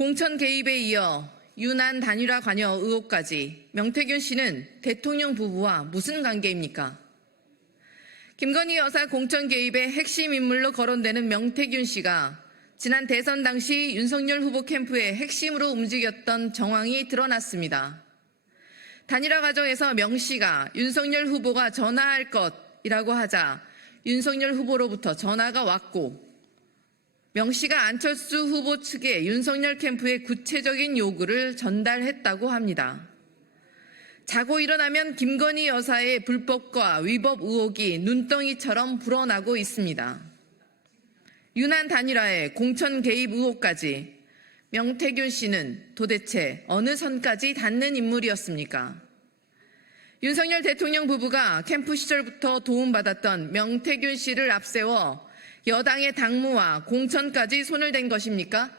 공천 개입에 이어 유난 단일화 관여 의혹까지 명태균 씨는 대통령 부부와 무슨 관계입니까? 김건희 여사 공천 개입의 핵심 인물로 거론되는 명태균 씨가 지난 대선 당시 윤석열 후보 캠프의 핵심으로 움직였던 정황이 드러났습니다. 단일화 과정에서 명 씨가 윤석열 후보가 전화할 것이라고 하자 윤석열 후보로부터 전화가 왔고 명 씨가 안철수 후보 측에 윤석열 캠프의 구체적인 요구를 전달했다고 합니다. 자고 일어나면 김건희 여사의 불법과 위법 의혹이 눈덩이처럼 불어나고 있습니다. 유난 단일화의 공천 개입 의혹까지 명태균 씨는 도대체 어느 선까지 닿는 인물이었습니까? 윤석열 대통령 부부가 캠프 시절부터 도움받았던 명태균 씨를 앞세워 여당의 당무와 공천까지 손을 댄 것입니까?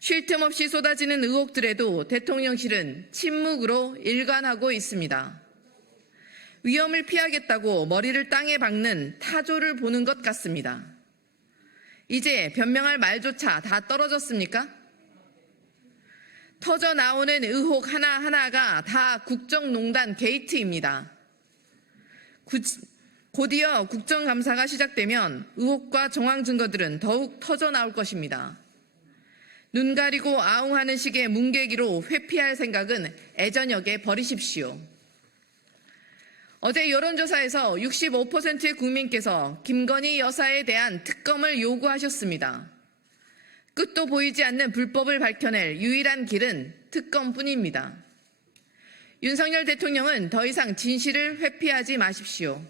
쉴 틈 없이 쏟아지는 의혹들에도 대통령실은 침묵으로 일관하고 있습니다. 위험을 피하겠다고 머리를 땅에 박는 타조를 보는 것 같습니다. 이제 변명할 말조차 다 떨어졌습니까? 터져 나오는 의혹 하나하나가 다 국정농단 게이트입니다. 곧이어 국정감사가 시작되면 의혹과 정황 증거들은 더욱 터져 나올 것입니다. 눈 가리고 아웅하는 식의 뭉개기로 회피할 생각은 애저녁에 버리십시오. 어제 여론조사에서 65%의 국민께서 김건희 여사에 대한 특검을 요구하셨습니다. 끝도 보이지 않는 불법을 밝혀낼 유일한 길은 특검뿐입니다. 윤석열 대통령은 더 이상 진실을 회피하지 마십시오.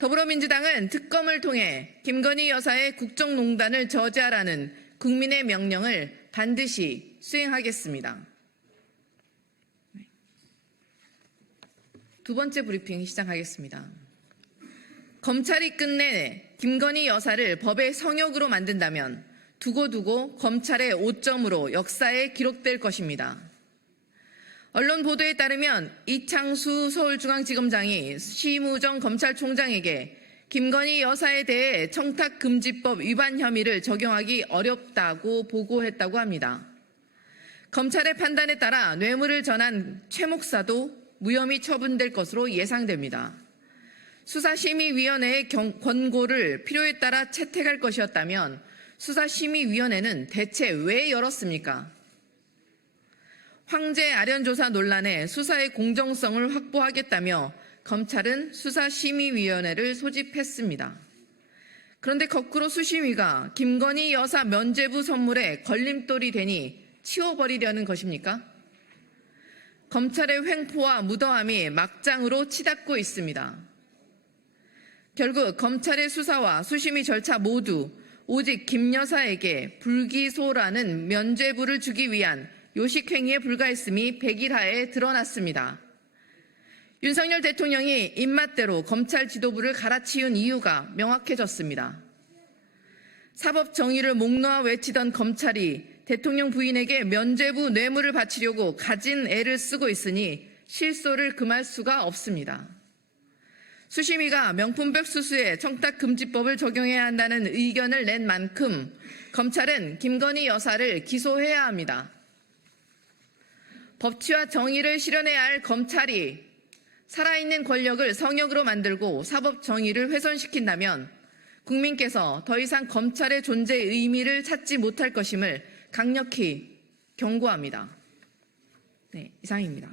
더불어민주당은 특검을 통해 김건희 여사의 국정농단을 저지하라는 국민의 명령을 반드시 수행하겠습니다. 두 번째 브리핑 시작하겠습니다. 검찰이 끝내 김건희 여사를 법의 성역으로 만든다면 두고두고 검찰의 오점으로 역사에 기록될 것입니다. 언론 보도에 따르면 이창수 서울중앙지검장이 심우정 검찰총장에게 김건희 여사에 대해 청탁금지법 위반 혐의를 적용하기 어렵다고 보고했다고 합니다. 검찰의 판단에 따라 뇌물을 전한 최 목사도 무혐의 처분될 것으로 예상됩니다. 수사심의위원회의 권고를 필요에 따라 채택할 것이었다면 수사심의위원회는 대체 왜 열었습니까? 황제 아련조사 논란에 수사의 공정성을 확보하겠다며 검찰은 수사심의위원회를 소집했습니다. 그런데 거꾸로 수심위가 김건희 여사 면죄부 선물에 걸림돌이 되니 치워버리려는 것입니까? 검찰의 횡포와 무도함이 막장으로 치닫고 있습니다. 결국 검찰의 수사와 수심위 절차 모두 오직 김 여사에게 불기소라는 면죄부를 주기 위한 요식행위에 불과했음이 백일하에 드러났습니다. 윤석열 대통령이 입맛대로 검찰 지도부를 갈아치운 이유가 명확해졌습니다. 사법 정의를 목 놓아 외치던 검찰이 대통령 부인에게 면죄부 뇌물을 바치려고 가진 애를 쓰고 있으니 실소를 금할 수가 없습니다. 수심위가 명품백 수수에 청탁금지법을 적용해야 한다는 의견을 낸 만큼 검찰은 김건희 여사를 기소해야 합니다. 법치와 정의를 실현해야 할 검찰이 살아있는 권력을 성역으로 만들고 사법 정의를 훼손시킨다면 국민께서 더 이상 검찰의 존재의 의미를 찾지 못할 것임을 강력히 경고합니다. 네, 이상입니다.